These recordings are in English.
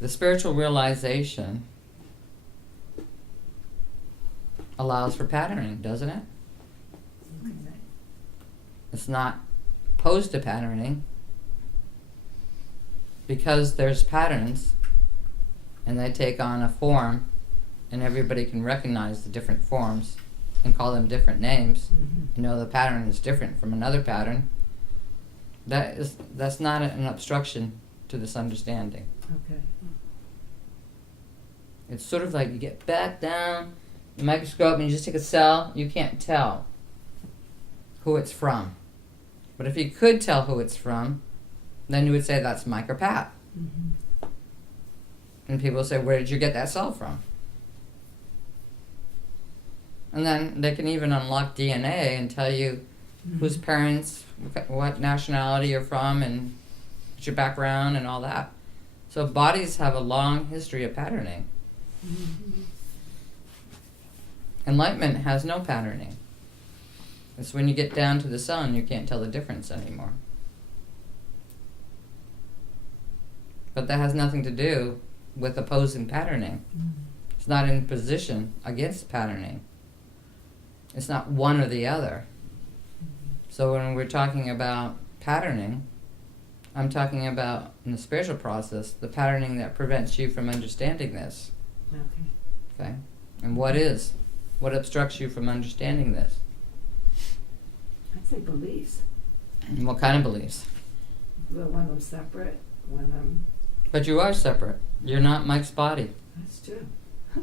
The spiritual realization allows for patterning, doesn't it? Okay. It's not opposed to patterning, because there's patterns and they take on a form, and everybody can recognize the different forms and call them different names. You know, the pattern is different from another pattern. That's not an obstruction to this understanding. Okay. It's sort of like you get back down the microscope and you just take a cell, you can't tell who it's from. But if you could tell who it's from, then you would say that's micropath. And people say, where did you get that cell from? And then they can even unlock DNA and tell you whose parents, what nationality you're from, and what's your background and all that. So bodies have a long history of patterning. Enlightenment has no patterning. It's when you get down to the cell and you can't tell the difference anymore. But that has nothing to do with opposing patterning. It's not in position against patterning. It's not one or the other. So when we're talking about patterning, I'm talking about, in the spiritual process, the patterning that prevents you from understanding this. Okay? And what obstructs you from understanding this? I'd say beliefs. And what kind of beliefs? Well, when I'm separate, when I'm... But you are separate. You're not Mike's body. That's true.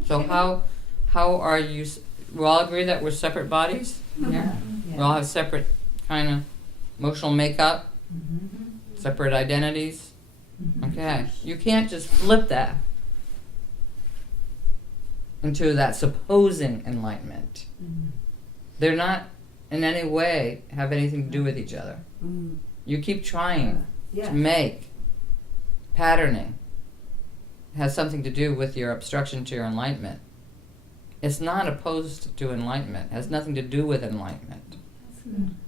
So how are you... We all agree that we're separate bodies? Yeah. We all have separate kind of emotional makeup, separate identities. Okay. You can't just flip that into that supposing enlightenment. They're not in any way have anything to do with each other. You keep trying to make patterning has something to do with your obstruction to your enlightenment. It's not opposed to enlightenment. It has nothing to do with enlightenment.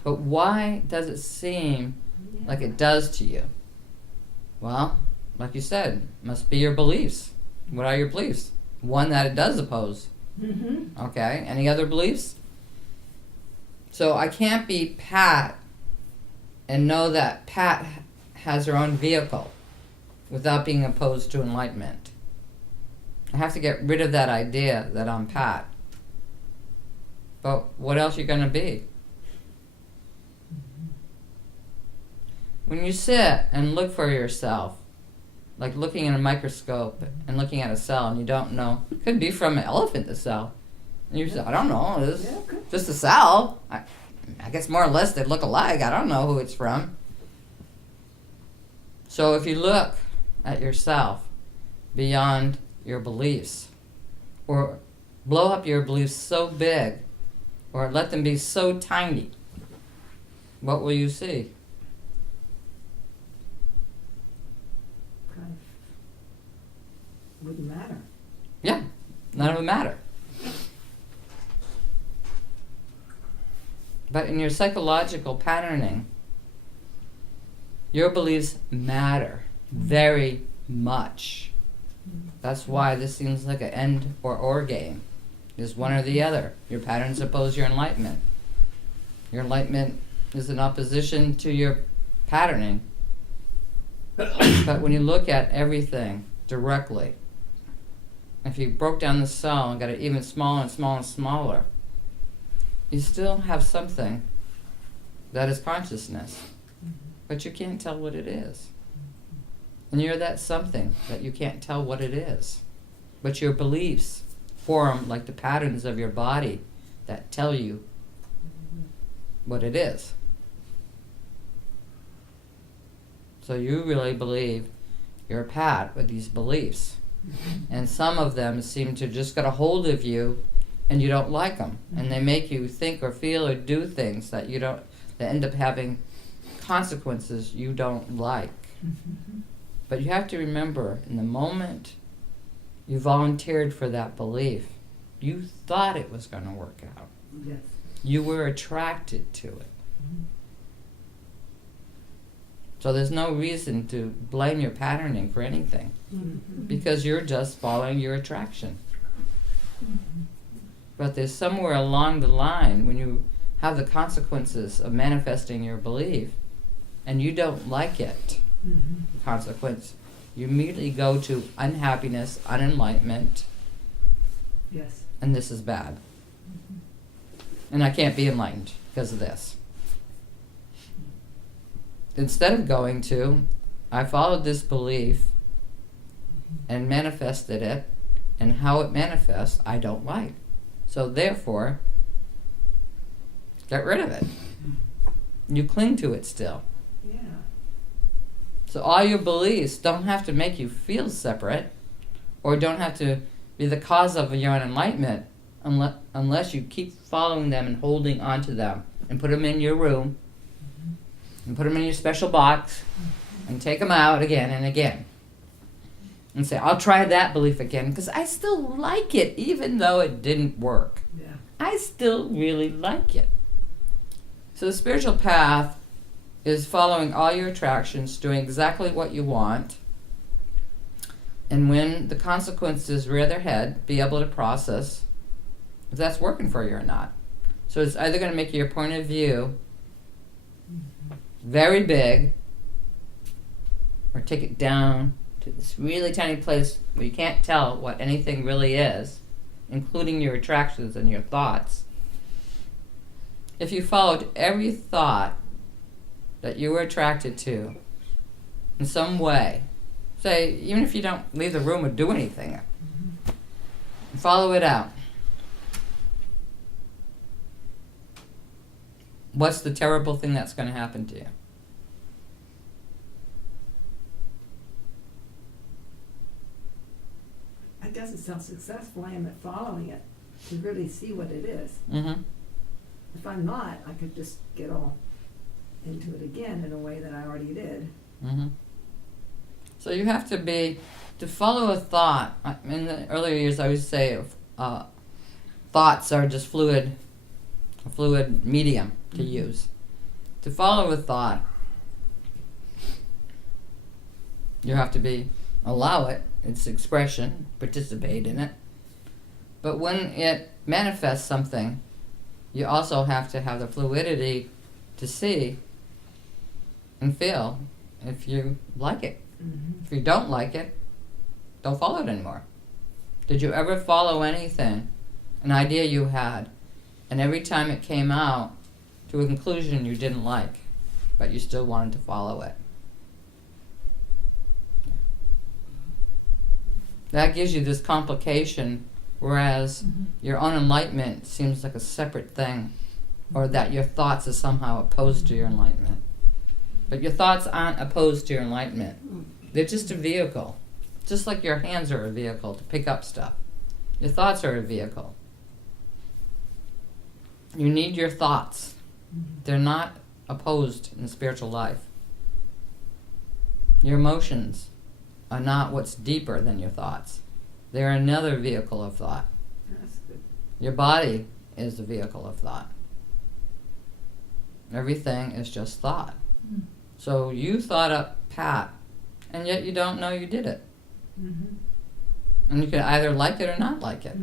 But why does it seem like it does to you? Well, like you said, must be your beliefs. What are your beliefs? One, that it does oppose. Okay, any other beliefs? So I can't be Pat and know that Pat has her own vehicle without being opposed to enlightenment. I have to get rid of that idea that I'm Pat. But what else are you going to be? When you sit and look for yourself, like looking in a microscope and looking at a cell and you don't know, it could be from an elephant, the cell. And you say, I don't know, it's just a cell. I guess more or less they look alike. I don't know who it's from. So if you look at yourself beyond your beliefs, or blow up your beliefs so big, or let them be so tiny, what will you see? Wouldn't matter. Yeah, none of them matter. But in your psychological patterning, your beliefs matter very much. That's why this seems like an end or game. It's one or the other. Your patterns oppose your enlightenment. Your enlightenment is in opposition to your patterning. But when you look at everything directly, if you broke down the cell and got it even smaller and smaller and smaller, you still have something that is consciousness, but you can't tell what it is. And you're that something that you can't tell what it is. But your beliefs form like the patterns of your body that tell you what it is. So you really believe you're a Pat with these beliefs. And some of them seem to just get a hold of you and you don't like them. And they make you think or feel or do things that you don't, that end up having consequences you don't like. But you have to remember, in the moment you volunteered for that belief, you thought it was going to work out. Yes. You were attracted to it. So there's no reason to blame your patterning for anything, because you're just following your attraction. But there's somewhere along the line when you have the consequences of manifesting your belief and you don't like it, consequence, you immediately go to unhappiness, unenlightenment, Yes. and this is bad. And I can't be enlightened because of this. Instead of going to, I followed this belief and manifested it, and how it manifests, I don't like. So therefore, get rid of it. You cling to it still. Yeah. So all your beliefs don't have to make you feel separate, or don't have to be the cause of your enlightenment, unless you keep following them and holding on to them, and put them in your room, and put them in your special box, and take them out again and again. And say, I'll try that belief again, because I still like it, even though it didn't work. Yeah. I still really like it. So the spiritual path is following all your attractions, doing exactly what you want, and when the consequences rear their head, be able to process if that's working for you or not. So it's either going to make your point of view very big, or take it down to this really tiny place where you can't tell what anything really is, including your attractions and your thoughts. If you followed every thought that you were attracted to in some way, say, even if you don't leave the room or do anything, follow it out. What's the terrible thing that's going to happen to you? It doesn't sound successful. I am at following it to really see what it is. Mm-hmm. If I'm not, I could just get all into it again in a way that I already did. Mm-hmm. So you have to follow a thought. In the earlier years, I used to say thoughts are just a fluid medium to use. To follow a thought, you have to allow it, its expression, participate in it. But when it manifests something, you also have to have the fluidity to see and feel if you like it. If you don't like it, don't follow it anymore. Did you ever follow anything, an idea you had, and every time it came out to a conclusion you didn't like, but you still wanted to follow it? That gives you this complication, whereas your own enlightenment seems like a separate thing, or that your thoughts are somehow opposed to your enlightenment. But your thoughts aren't opposed to your enlightenment. They're just a vehicle. Just like your hands are a vehicle to pick up stuff. Your thoughts are a vehicle. You need your thoughts. They're not opposed in spiritual life. Your emotions are not what's deeper than your thoughts. They're another vehicle of thought. That's good. Your body is the vehicle of thought. Everything is just thought. So you thought up Pat, and yet you don't know you did it. And you can either like it or not like it.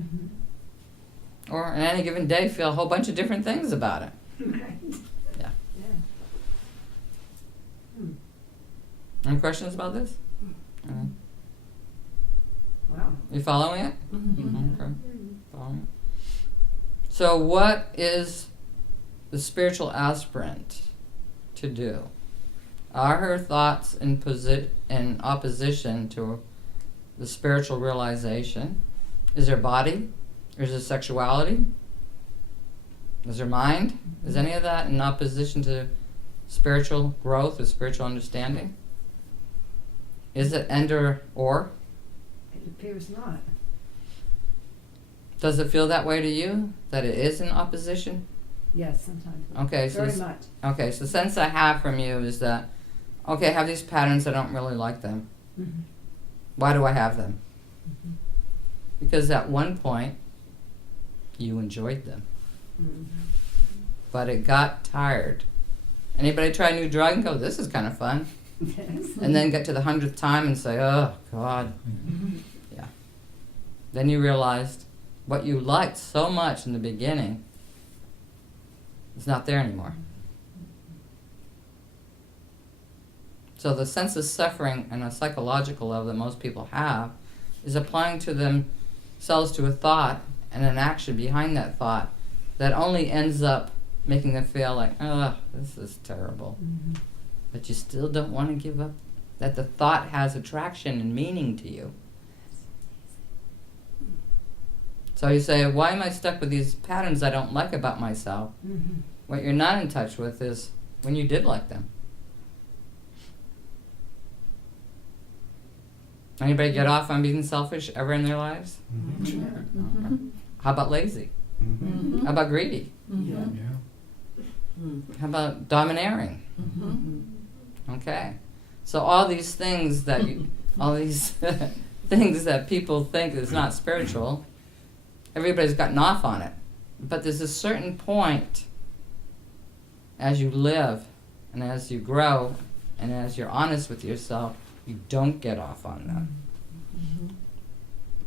Or on any given day feel a whole bunch of different things about it. Right. Yeah. Yeah. Any questions about this? Wow. You following it? Okay. Following it. So what is the spiritual aspirant to do? Are her thoughts in opposition to the spiritual realization? Is her body? Or is it sexuality? Is her mind? Is any of that in opposition to spiritual growth or spiritual understanding? Is it ender or? It appears not. Does it feel that way to you? That it is in opposition? Yes, sometimes. Okay, so Very much. Okay, so the sense I have from you is that, okay, I have these patterns, I don't really like them. Why do I have them? Because at one point, you enjoyed them. But it got tired. Anybody try a new drug and go, this is kind of fun? Yes. And then get to the 100th time and say, oh, God. Yeah. Then you realized what you liked so much in the beginning is not there anymore. So the sense of suffering on a psychological level that most people have is applying to themselves to a thought and an action behind that thought that only ends up making them feel like, oh, this is terrible. But you still don't want to give up that the thought has attraction and meaning to you. So you say, why am I stuck with these patterns I don't like about myself? What you're not in touch with is when you did like them. Anybody get off on being selfish ever in their lives? How about lazy? How about greedy? How about domineering? Okay. So all these things that things that people think is not spiritual, everybody's gotten off on it. But there's a certain point as you live and as you grow and as you're honest with yourself, you don't get off on them.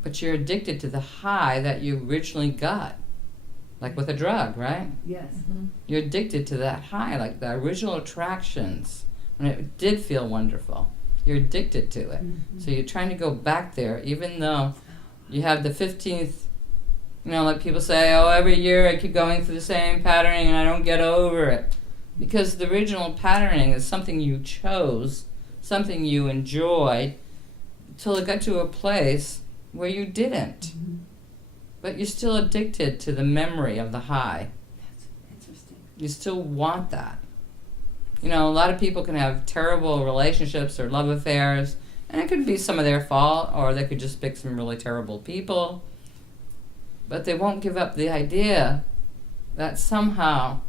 But you're addicted to the high that you originally got. Like with a drug, right? Yes. You're addicted to that high, like the original attractions, when it did feel wonderful. You're addicted to it. So you're trying to go back there, even though you have the 15th, like people say, oh, every year I keep going through the same patterning and I don't get over it. Because the original patterning is something you chose, something you enjoyed, until it got to a place where you didn't. But you're still addicted to the memory of the high. That's interesting. You still want that. A lot of people can have terrible relationships or love affairs, and it could be some of their fault, or they could just pick some really terrible people. But they won't give up the idea that somehow,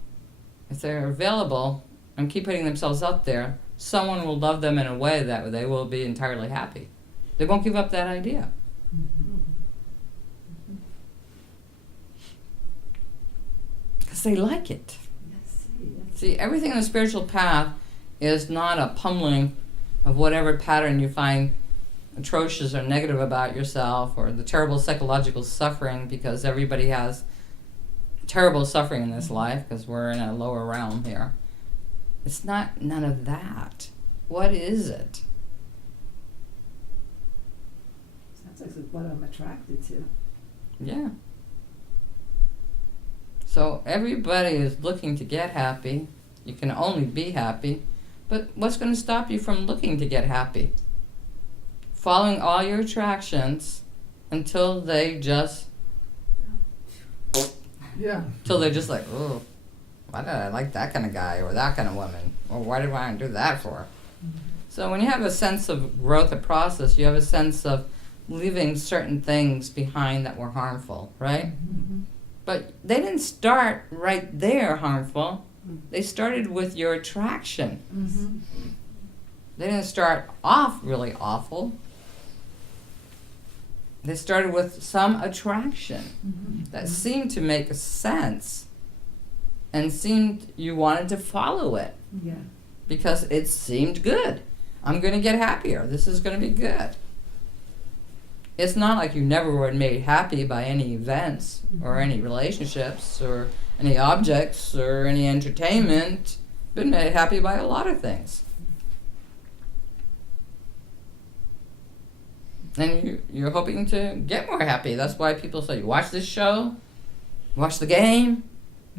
if they're available and keep putting themselves up there, someone will love them in a way that they will be entirely happy. They won't give up that idea. Because they like it. See, everything in the spiritual path is not a pummeling of whatever pattern you find atrocious or negative about yourself, or the terrible psychological suffering, because everybody has terrible suffering in this life because we're in a lower realm here. It's not none of that. What is it? Sounds like what I'm attracted to. Yeah. So everybody is looking to get happy. You can only be happy. But what's going to stop you from looking to get happy? Following all your attractions until they just... Until they're just like, oh, why did I like that kind of guy or that kind of woman? Or why did I do that for? So when you have a sense of growth, a process, you have a sense of leaving certain things behind that were harmful, right? But they didn't start right there harmful. They started with your attraction. They didn't start off really awful. They started with some attraction that seemed to make sense and seemed you wanted to follow it because it seemed good. I'm going to get happier. This is going to be good. It's not like you never were made happy by any events or any relationships or any objects or any entertainment. Been made happy by a lot of things. And you're hoping to get more happy. That's why people say, you watch this show, watch the game,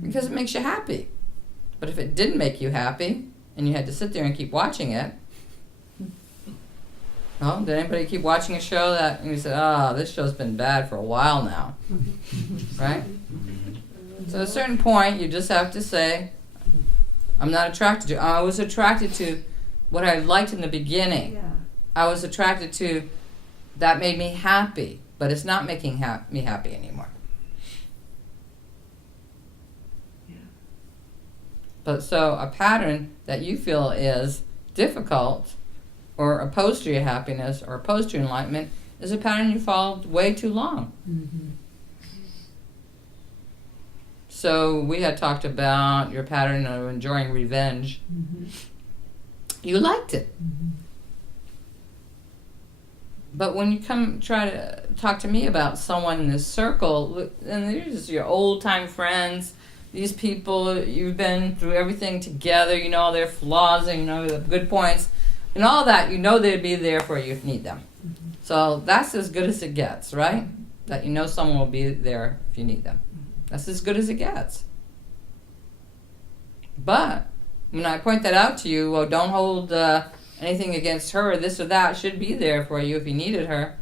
because it makes you happy. But if it didn't make you happy, and you had to sit there and keep watching it, well, did anybody keep watching a show that and you said, oh, this show's been bad for a while now? Right? So at a certain point, you just have to say, I'm not attracted to. I was attracted to what I liked in the beginning. I was attracted to, that made me happy, but it's not making me happy anymore. But so a pattern that you feel is difficult or opposed to your happiness or opposed to enlightenment is a pattern you followed way too long. So we had talked about your pattern of enjoying revenge. You liked it. Mm-hmm. But when you come try to talk to me about someone in this circle, and they're just your old-time friends, these people, you've been through everything together, you know all their flaws, and you know the good points, and all that, you know they'd be there for you if you need them. Mm-hmm. So that's as good as it gets, right? That you know someone will be there if you need them. That's as good as it gets. But when I point that out to you, well, don't hold anything against her, or this or that, should be there for you if you needed her.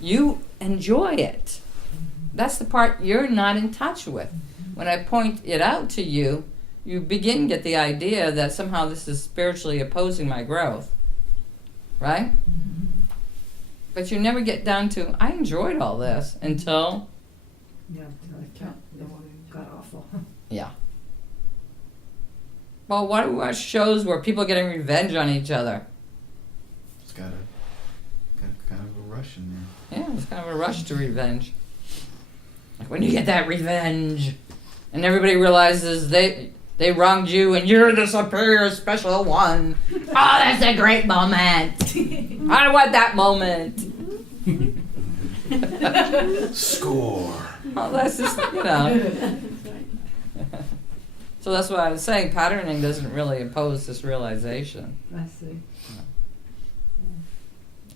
You enjoy it. That's the part you're not in touch with. When I point it out to you, you begin to get the idea that somehow this is spiritually opposing my growth. Right? But you never get down to, I enjoyed all this until... Yeah, until it got awful. Yeah. Well, why do we watch shows where people are getting revenge on each other? It's got kind of a rush in there. Yeah, it's kind of a rush to revenge. Like when you get that revenge, and everybody realizes they wronged you, and you're the superior special one. Oh, that's a great moment. I want that moment. Score. Well, that's just, you know. So that's what I was saying. Patterning doesn't really oppose this realization. I see.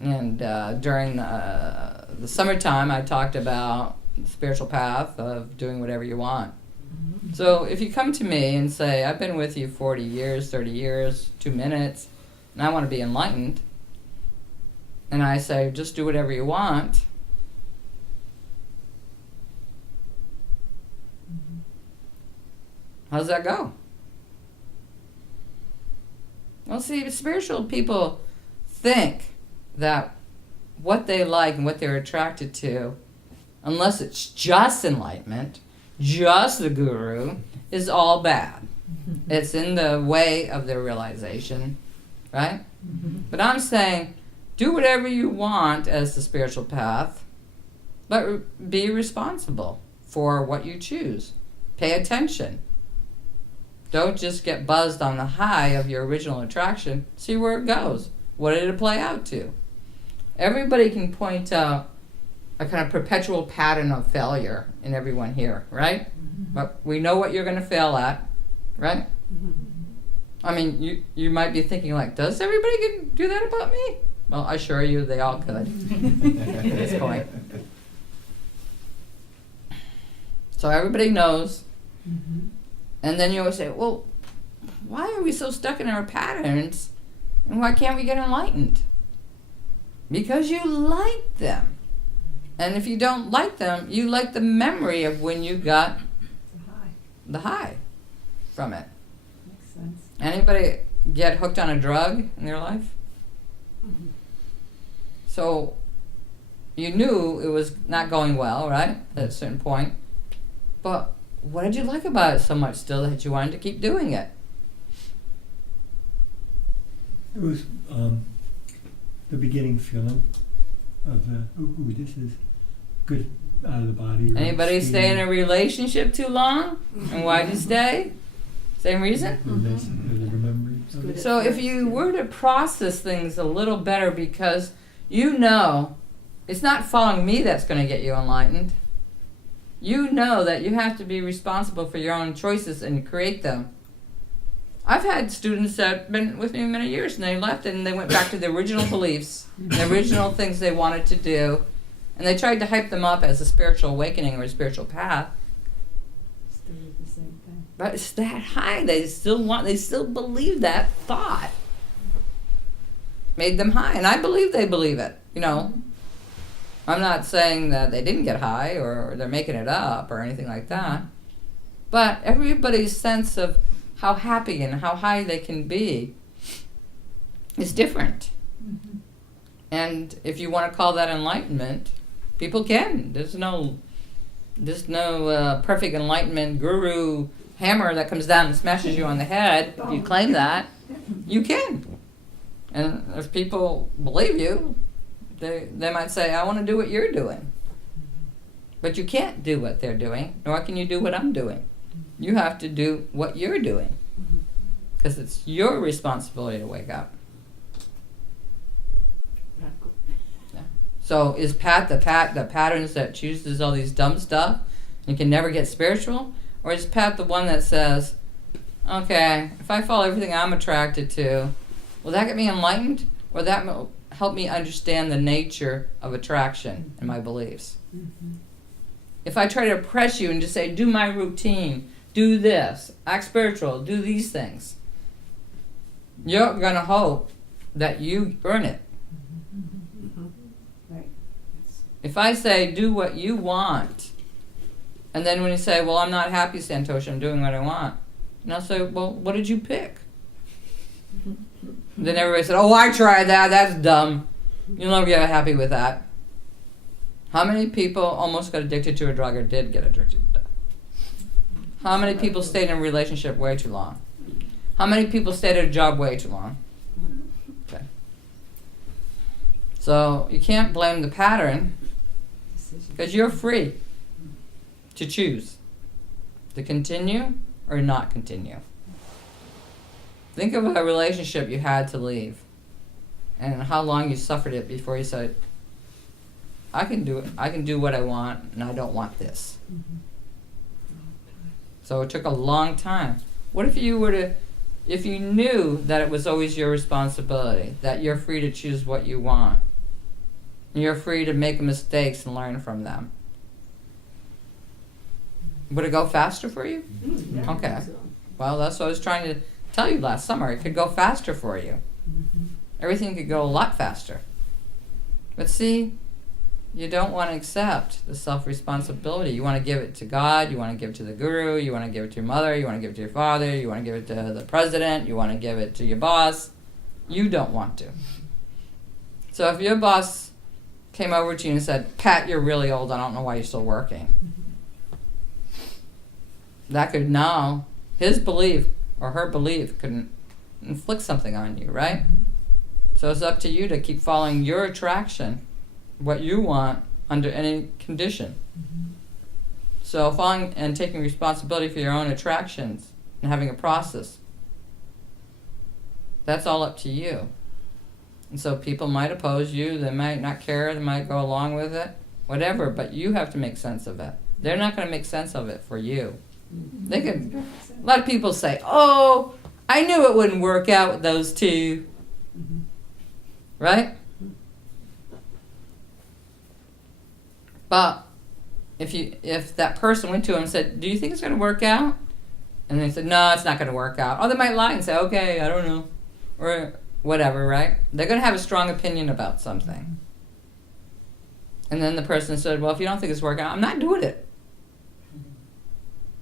And during the summertime, I talked about the spiritual path of doing whatever you want. Mm-hmm. So if you come to me and say, I've been with you 40 years, 30 years, 2 minutes, and I want to be enlightened, and I say, just do whatever you want, how does that go? Well, see, spiritual people think that what they like and what they're attracted to, unless it's just enlightenment, just the guru, is all bad. It's in the way of their realization, right? Mm-hmm. But I'm saying, do whatever you want as the spiritual path, but be responsible for what you choose. Pay attention. Don't just get buzzed on the high of your original attraction. See where it goes. What did it play out to? Everybody can point out a kind of perpetual pattern of failure in everyone here, right? Mm-hmm. But we know what you're going to fail at, right? Mm-hmm. I mean, you might be thinking like, does everybody do that about me? Well, I assure you they all could at this point. So everybody knows. Mm-hmm. And then you always say, well, why are we so stuck in our patterns? And why can't we get enlightened? Because you like them. And if you don't like them, you like the memory of when you got the high from it. Makes sense. Anybody get hooked on a drug in their life? Mm-hmm. So you knew it was not going well, right? At a certain point. But what did you like about it so much still that you wanted to keep doing it? It was the beginning feeling of this is good out of the body. Anybody stay in a relationship too long? And why'd you stay? Same reason? The remembrance of it. So if you were to process things a little better, because you know it's not following me that's going to get you enlightened. You know that you have to be responsible for your own choices and create them. I've had students that have been with me many years and they left and they went back to the original beliefs, the original things they wanted to do, and they tried to hype them up as a spiritual awakening or a spiritual path. Still the same thing. But it's that high. They still believe that thought. Made them high. And I believe they believe it. You know, I'm not saying that they didn't get high or they're making it up or anything like that. But everybody's sense of how happy and how high they can be is different. Mm-hmm. And if you want to call that enlightenment, people can. There's no perfect enlightenment guru hammer that comes down and smashes you on the head. If you claim that, you can. And if people believe you, they might say, I want to do what you're doing. But you can't do what they're doing, nor can you do what I'm doing. You have to do what you're doing. Because it's your responsibility to wake up. So is Pat the patterns that chooses all these dumb stuff and can never get spiritual? Or is Pat the one that says, okay, if I follow everything I'm attracted to, will that get me enlightened? Or that will help me understand the nature of attraction and my beliefs? Mm-hmm. If I try to oppress you and just say, do my routine, do this, act spiritual, do these things, you're going to hope that you earn it. Mm-hmm. Right. If I say, do what you want, and then when you say, well, I'm not happy, Santosha, I'm doing what I want, and I'll say, well, what did you pick? Then everybody said, oh, I tried that, that's dumb. You'll never get happy with that. How many people almost got addicted to a drug or did get addicted to it? How many people stayed in a relationship way too long? How many people stayed at a job way too long? Okay. So you can't blame the pattern because you're free to choose to continue or not continue. Think of a relationship you had to leave and how long you suffered it before you said, I can do it. I can do what I want and I don't want this. Mm-hmm. So it took a long time. What if you knew that it was always your responsibility, that you're free to choose what you want, and you're free to make mistakes and learn from them? Would it go faster for you? Yeah, Okay. I think so. Well, that's what I was trying to tell you last summer. It could go faster for you. Mm-hmm. Everything could go a lot faster. But see, you don't want to accept the self-responsibility. You want to give it to God, you want to give it to the guru, you want to give it to your mother, you want to give it to your father, you want to give it to the president, you want to give it to your boss. You don't want to. So if your boss came over to you and said, Pat, you're really old, I don't know why you're still working. That could now, his belief or her belief could inflict something on you, right? So it's up to you to keep following your attraction, what you want under any condition. Mm-hmm. So following and taking responsibility for your own attractions and having a process, that's all up to you. And so people might oppose you, they might not care, they might go along with it, whatever, but you have to make sense of it. They're not going to make sense of it for you. Mm-hmm. They can. A lot of people say, oh, I knew it wouldn't work out with those two. Mm-hmm. Right? But if that person went to him and said, do you think it's going to work out? And they said, no, it's not going to work out. Oh, they might lie and say, okay, I don't know. Or whatever, right? They're going to have a strong opinion about something. And then the person said, well, if you don't think it's working out, I'm not doing it.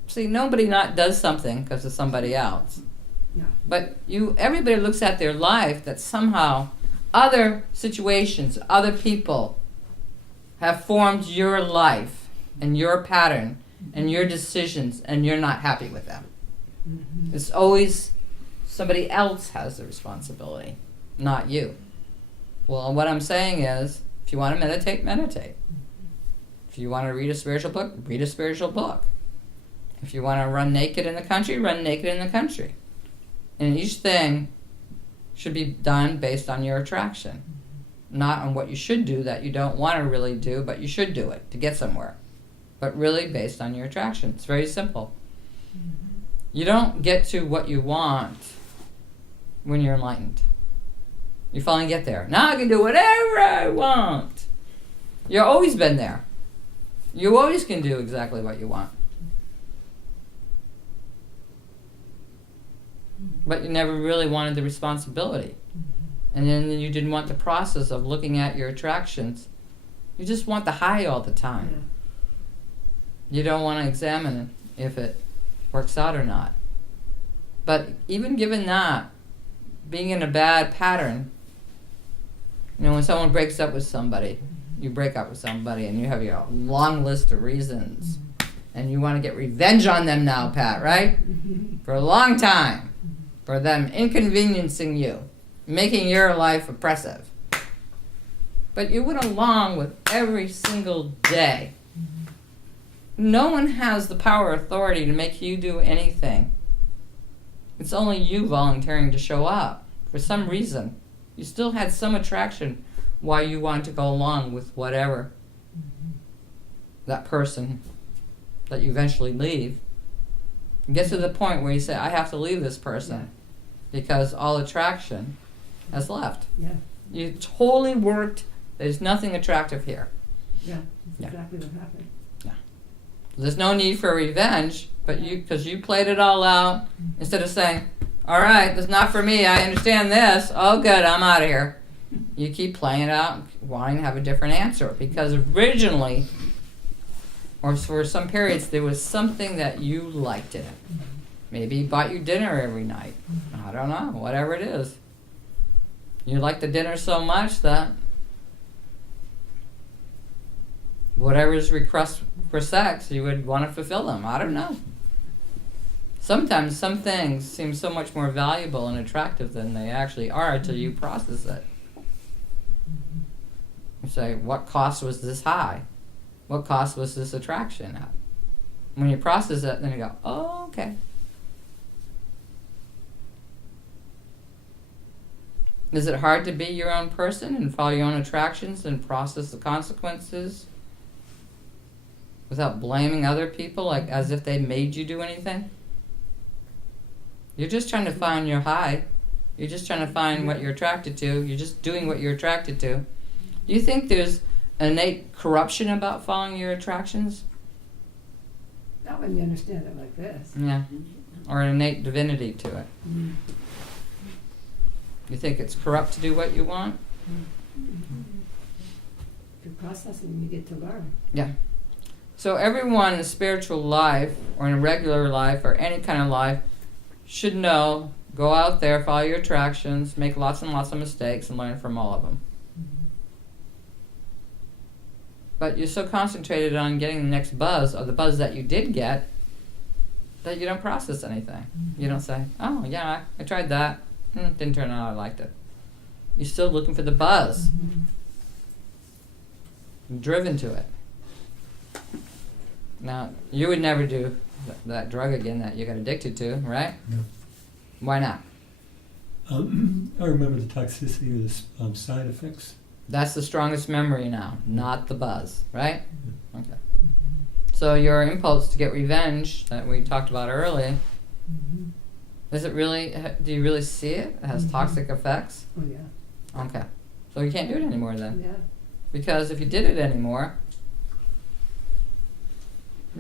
See, nobody not does something because of somebody else. Yeah. But everybody looks at their life that somehow other situations, other people have formed your life and your pattern and your decisions, and you're not happy with them. Mm-hmm. It's always somebody else has the responsibility, not you. Well, what I'm saying is, if you want to meditate, meditate. If you want to read a spiritual book, read a spiritual book. If you want to run naked in the country, run naked in the country. And each thing should be done based on your attraction, not on what you should do that you don't want to really do, but you should do it to get somewhere. But really based on your attraction. It's very simple. Mm-hmm. You don't get to what you want when you're enlightened. You finally get there. Now I can do whatever I want. You've always been there. You always can do exactly what you want. But you never really wanted the responsibility. And then you didn't want the process of looking at your attractions. You just want the high all the time. Yeah. You don't want to examine if it works out or not. But even given that, being in a bad pattern, when someone breaks up with somebody, you break up with somebody and you have your long list of reasons. And you want to get revenge on them now, Pat, right? For a long time. For them inconveniencing you, making your life oppressive. But you went along with every single day. No one has the power or authority to make you do anything. It's only you volunteering to show up. For some reason, you still had some attraction why you want to go along with whatever that person that you eventually leave. You get to the point where you say, I have to leave this person because all attraction has left. Yeah. You totally worked. There's nothing attractive here. Yeah. That's exactly what happened. There's no need for revenge, but because you played it all out, instead of saying, all right, that's not for me, I understand this, oh good, I'm out of here. You keep playing it out, wanting to have a different answer, because originally, or for some periods, there was something that you liked in it. Maybe he bought you dinner every night. I don't know, whatever it is. You like the dinner so much that whatever his request for sex, you would want to fulfill them. I don't know. Sometimes some things seem so much more valuable and attractive than they actually are until you process it. You say, what cost was this high? What cost was this attraction at? When you process it, then you go, oh, okay. Is it hard to be your own person and follow your own attractions and process the consequences without blaming other people, like as if they made you do anything? You're just trying to find your high. You're just trying to find what you're attracted to. You're just doing what you're attracted to. Do you think there's innate corruption about following your attractions? Not when you understand it like this. Yeah. Or an innate divinity to it. Mm. You think it's corrupt to do what you want? If you're processing, you get to learn. Yeah. So everyone in a spiritual life, or in a regular life, or any kind of life, should know, go out there, follow your attractions, make lots and lots of mistakes, and learn from all of them. But you're so concentrated on getting the next buzz, or the buzz that you did get, that you don't process anything. You don't say, oh yeah, I tried that. Didn't turn out I liked it. You're still looking for the buzz. You're driven to it. Now, you would never do that drug again that you got addicted to, right? No. Why not? I remember the toxicity of the side effects. That's the strongest memory now, not the buzz, right? Okay. So your impulse to get revenge that we talked about earlier, is it really, do you really see it? It has toxic effects? Oh, yeah. Okay. So you can't do it anymore then. Yeah. Because if you did it anymore,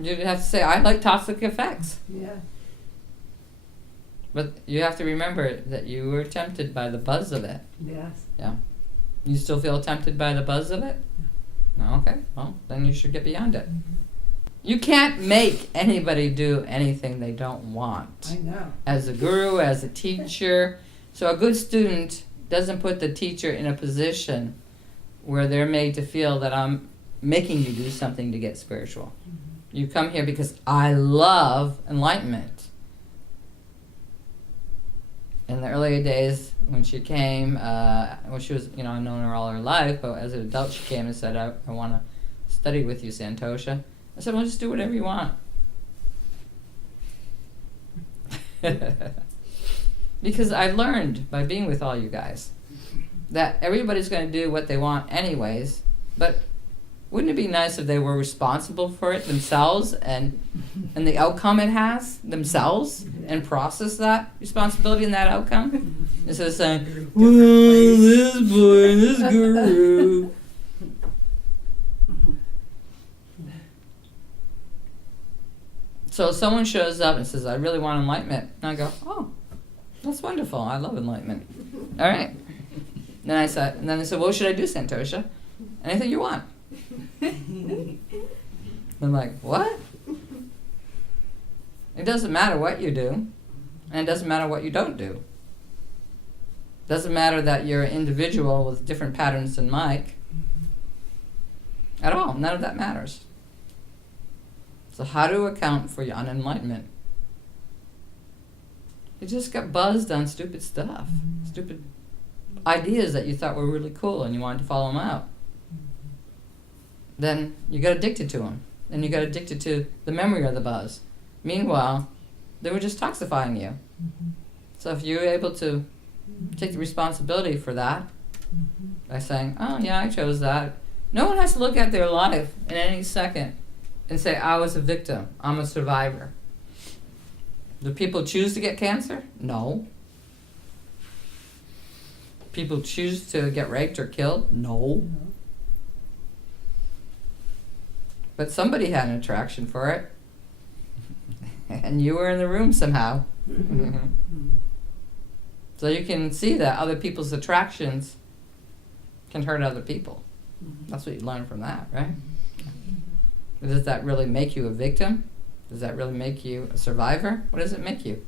you'd have to say, I like toxic effects. Yeah. But you have to remember that you were tempted by the buzz of it. Yes. Yeah. You still feel tempted by the buzz of it? No. Okay. Well, then you should get beyond it. You can't make anybody do anything they don't want. I know. As a guru, as a teacher. So a good student doesn't put the teacher in a position where they're made to feel that I'm making you do something to get spiritual. You come here because I love enlightenment. In the earlier days, when she came, well, she was, I've known her all her life, but as an adult she came and said, I want to study with you, Santosha. I said, well, just do whatever you want. Because I learned by being with all you guys that everybody's going to do what they want anyways, but wouldn't it be nice if they were responsible for it themselves and the outcome it has themselves and process that responsibility and that outcome? Instead of saying, well, this boy, this guru. So someone shows up and says, I really want enlightenment. And I go, oh, that's wonderful. I love enlightenment. All right. Then they said, well, what should I do, Santosha? Anything you want. I'm like, what? It doesn't matter what you do, and it doesn't matter what you don't do. It doesn't matter that you're an individual with different patterns than Mike. At all. None of that matters. So how to account for your unenlightenment? You just got buzzed on stupid stuff, stupid ideas that you thought were really cool and you wanted to follow them out. Then you got addicted to them. Then you got addicted to the memory of the buzz. Meanwhile, they were just toxifying you. So if you're able to take the responsibility for that by saying, oh yeah, I chose that. No one has to look at their life in any second and say, I was a victim, I'm a survivor. Do people choose to get cancer? No. People choose to get raped or killed? No. But somebody had an attraction for it. And you were in the room somehow. So you can see that other people's attractions can hurt other people. That's what you learn from that, right? Does that really make you a victim? Does that really make you a survivor? What does it make you?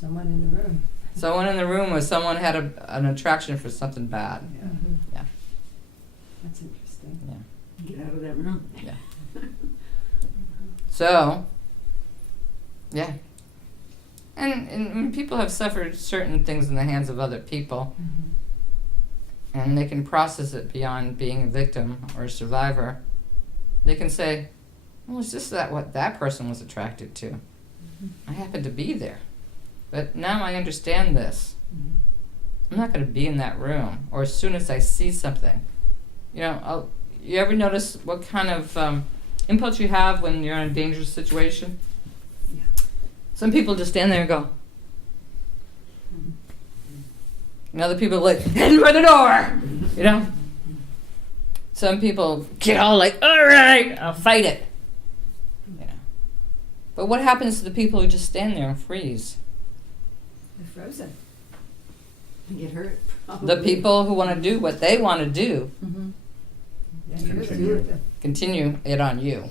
Someone in the room. Someone in the room where someone had an attraction for something bad. Yeah. Yeah. That's interesting. Yeah. Get out of that room. Yeah. So, yeah. And people have suffered certain things in the hands of other people, and they can process it beyond being a victim or a survivor. They can say, well, it's just that what that person was attracted to. I happened to be there. But now I understand this. I'm not going to be in that room. Or as soon as I see something. You ever notice what kind of impulse you have when you're in a dangerous situation? Yeah. Some people just stand there and go. And other people are like, head for the door! You know? Some people get all like, all right, I'll fight it. You know? But what happens to the people who just stand there and freeze? They're frozen. They get hurt. The people who want to do what they want to do continue it on you.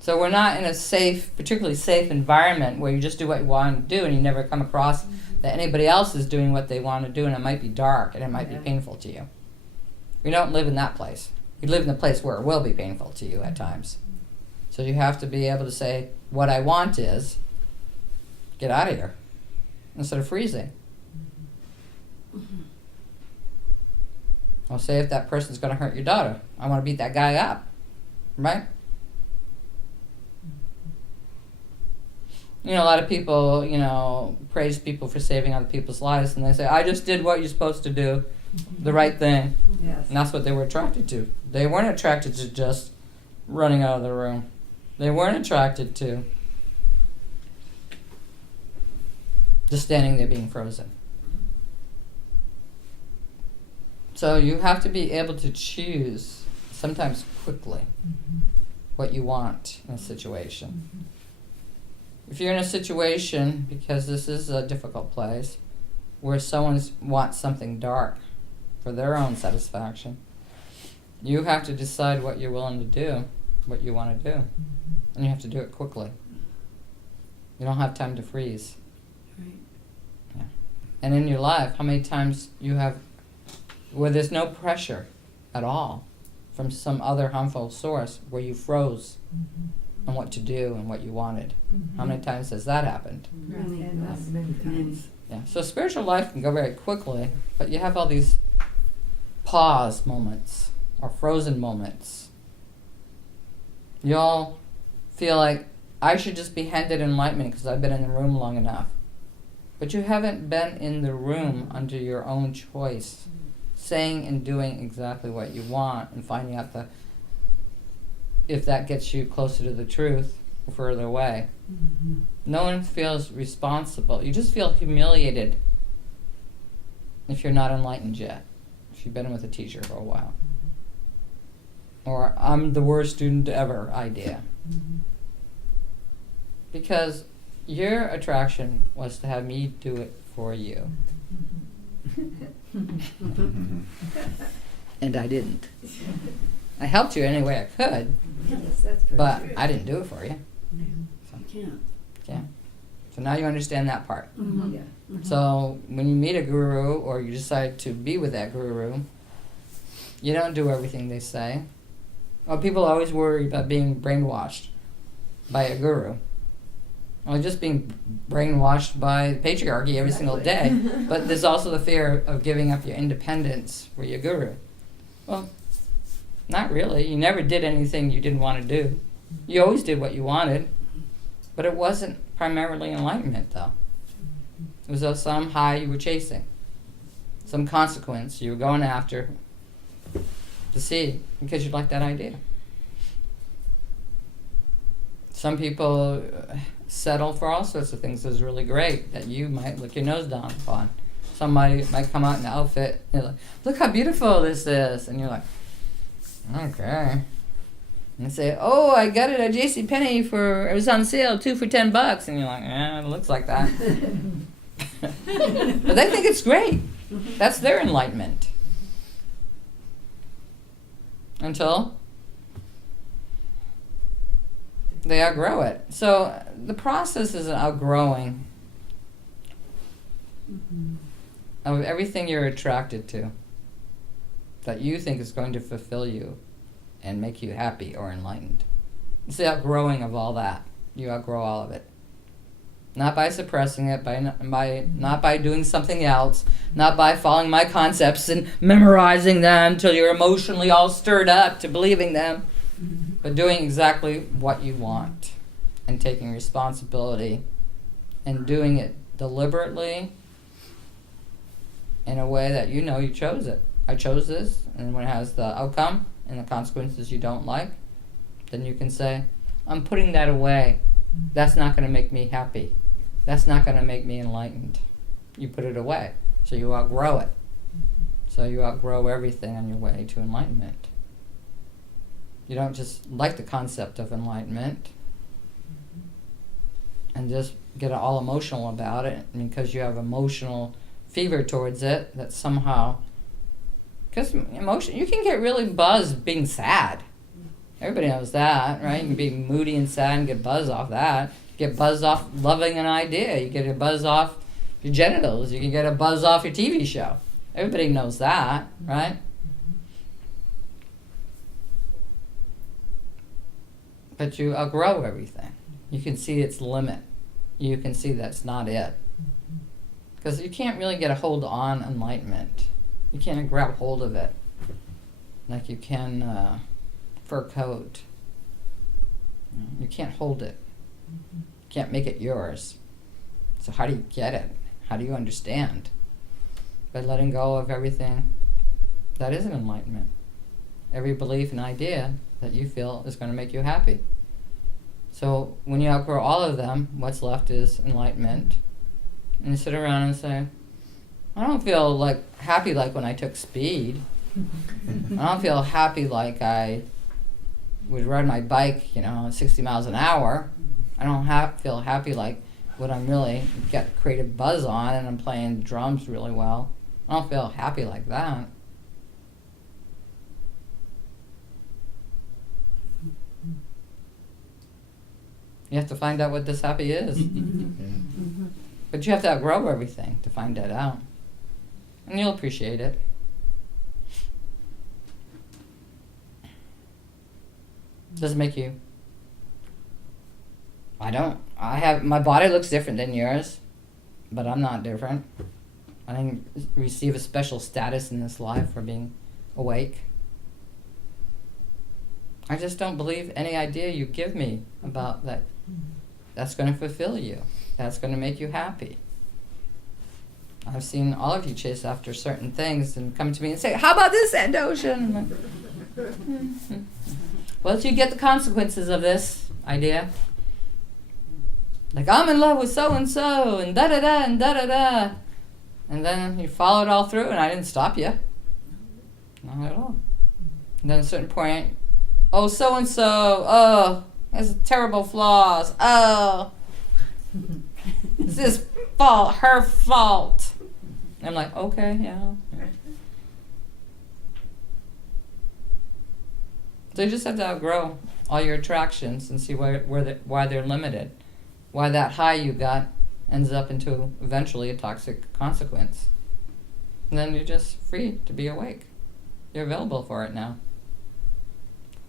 So we're not in a particularly safe environment where you just do what you want to do and you never come across that anybody else is doing what they want to do, and it might be dark and it might be painful to you. We don't live in that place. You live in a place where it will be painful to you at times. So you have to be able to say, what I want is, get out of here, instead of freezing. I'll say if that person's going to hurt your daughter, I want to beat that guy up, right? A lot of people, praise people for saving other people's lives, and they say, I just did what you're supposed to do, the right thing. Yes. And that's what they were attracted to. They weren't attracted to just running out of the room. They weren't attracted to just standing there being frozen. So you have to be able to choose, sometimes quickly, what you want in a situation. If you're in a situation, because this is a difficult place, where someone wants something dark for their own satisfaction, you have to decide what you're willing to do, what you want to do. And you have to do it quickly. You don't have time to freeze. Right. Yeah. And in your life, how many times you have, where there's no pressure at all from some other harmful source, where you froze on what to do and what you wanted. How many times has that happened? Many times. Yeah. So spiritual life can go very quickly, but you have all these pause moments or frozen moments. You all feel like, I should just be handed enlightenment because I've been in the room long enough. But you haven't been in the room under your own choice, saying and doing exactly what you want and finding out if that gets you closer to the truth or further away. No one feels responsible. You just feel humiliated if you're not enlightened yet, if you've been with a teacher for a while. Or I'm the worst student ever idea. Because your attraction was to have me do it for you. And I didn't. I helped you any way I could, Yes, that's very but true. I didn't do it for you. You can't. Yeah. So now you understand that part. Yeah. So when you meet a guru or you decide to be with that guru, you don't do everything they say. Well, people always worry about being brainwashed by a guru. Well, just being brainwashed by patriarchy every single day. But there's also the fear of giving up your independence for your guru. Well, not really. You never did anything you didn't want to do. You always did what you wanted. But it wasn't primarily enlightenment, though. It was some high you were chasing. some consequence you were going after to see because you like that idea. Some people settle for all sorts of things that's really great that you might look your nose down upon. Somebody might come out in an outfit and you're like, look how beautiful this is. And you're like, okay. And they say, oh, I got it at JCPenney it was on sale, 2 for $10. And you're like, it looks like that. But they think it's great. That's their enlightenment. Until they outgrow it. So the process is an outgrowing of everything you're attracted to that you think is going to fulfill you and make you happy or enlightened. It's the outgrowing of all that. You outgrow all of it. Not by suppressing it, not by doing something else, not by following my concepts and memorizing them until you're emotionally all stirred up to believing them, but doing exactly what you want and taking responsibility and doing it deliberately in a way that you know you chose it. I chose this, and when it has the outcome and the consequences you don't like, then you can say, I'm putting that away. That's not going to make me happy. That's not going to make me enlightened. You put it away, so you outgrow it. So you outgrow everything on your way to enlightenment. You don't just like the concept of enlightenment and just get all emotional about it, and because you have emotional fever towards it, that somehow, because emotion, you can get really buzzed being sad. Everybody knows that, right? You can be moody and sad and get buzzed off that. Get buzzed off loving an idea. You get a buzz off your genitals. You can get a buzz off your TV show. Everybody knows that, right? But you outgrow everything. You can see its limit. You can see that's not it. Because you can't really get a hold on enlightenment. You can't grab hold of it like you can fur coat. You can't hold it. You can't make it yours. So how do you get it? How do you understand? By letting go of everything that isn't enlightenment. Every belief and idea that you feel is going to make you happy. So when you outgrow all of them, what's left is enlightenment. And you sit around and say, I don't feel happy like when I took speed. I don't feel happy like I would ride my bike, 60 miles an hour. I don't feel happy like when I'm really got creative buzz on and I'm playing drums really well. I don't feel happy like that. You have to find out what this happy is. But you have to outgrow everything to find that out. And you'll appreciate it. Does it make you? My body looks different than yours, but I'm not different. I didn't receive a special status in this life for being awake. I just don't believe any idea you give me about that. That's going to fulfill you. That's going to make you happy. I've seen all of you chase after certain things and come to me and say, how about this, Santosha? And I'm like, well, you get the consequences of this idea. Like, I'm in love with so-and-so, and da-da-da, and da-da-da. And then you follow it all through, and I didn't stop you. Not at all. And then at a certain point, oh, so-and-so, has terrible flaws. Oh, it's his fault, her fault. And I'm like, okay, yeah. So you just have to outgrow all your attractions and see why they're limited. Why that high you got ends up into eventually a toxic consequence. And then you're just free to be awake. You're available for it now.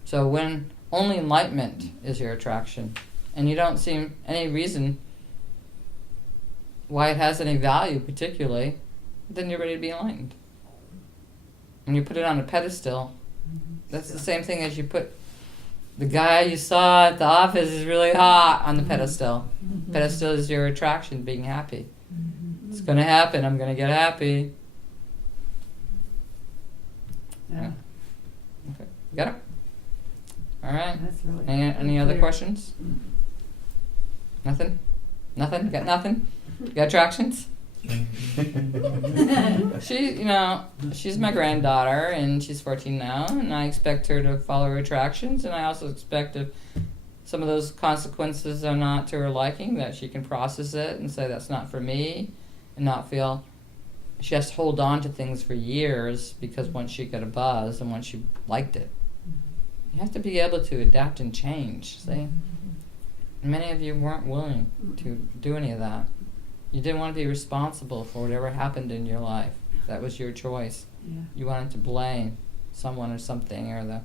So when only enlightenment is your attraction, and you don't see any reason why it has any value particularly, then you're ready to be enlightened. When you put it on a pedestal, that's the same thing as you put the guy you saw at the office is really hot on the pedestal. Pedestal is your attraction, being happy. It's going to happen. I'm going to get happy. Yeah. Okay. Got it? All right. That's really. Any other clear. questions? Nothing? Nothing? Got nothing? Got attractions? She's my granddaughter, and she's 14 now, and I expect her to follow her attractions, and I also expect if some of those consequences are not to her liking, that she can process it and say that's not for me, and not feel she has to hold on to things for years because once she got a buzz and once she liked it. You have to be able to adapt and change, see? Many of you weren't willing to do any of that. You didn't want to be responsible for whatever happened in your life. That was your choice. Yeah. You wanted to blame someone or something, or the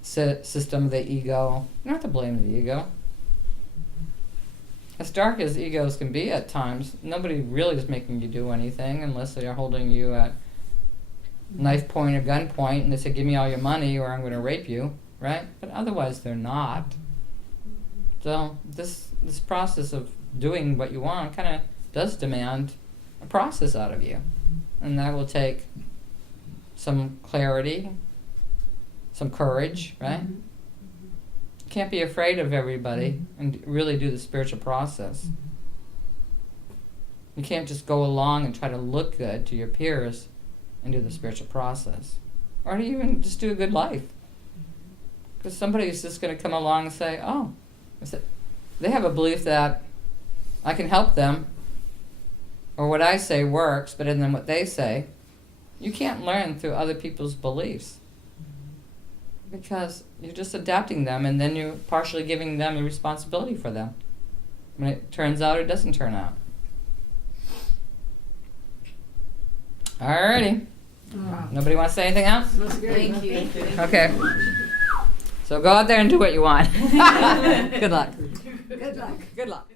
system, the ego. You don't have to blame the ego. As dark as egos can be at times, nobody really is making you do anything unless they are holding you at knife point or gun point and they say, give me all your money or I'm going to rape you, right? But otherwise they're not. So this process of doing what you want kind of does demand a process out of you. And that will take some clarity, some courage, right? Mm-hmm. You can't be afraid of everybody and really do the spiritual process. You can't just go along and try to look good to your peers and do the spiritual process. Or to even just do a good life. Because somebody is just going to come along and say, oh, they have a belief that I can help them, or what I say works, but then what they say, you can't learn through other people's beliefs. Because you're just adapting them, and then you're partially giving them the responsibility for them. When it turns out, it doesn't turn out. Alrighty. Wow. Nobody wants to say anything else? That's great. Thank you. Okay. So go out there and do what you want. Good luck. Good luck. Good luck.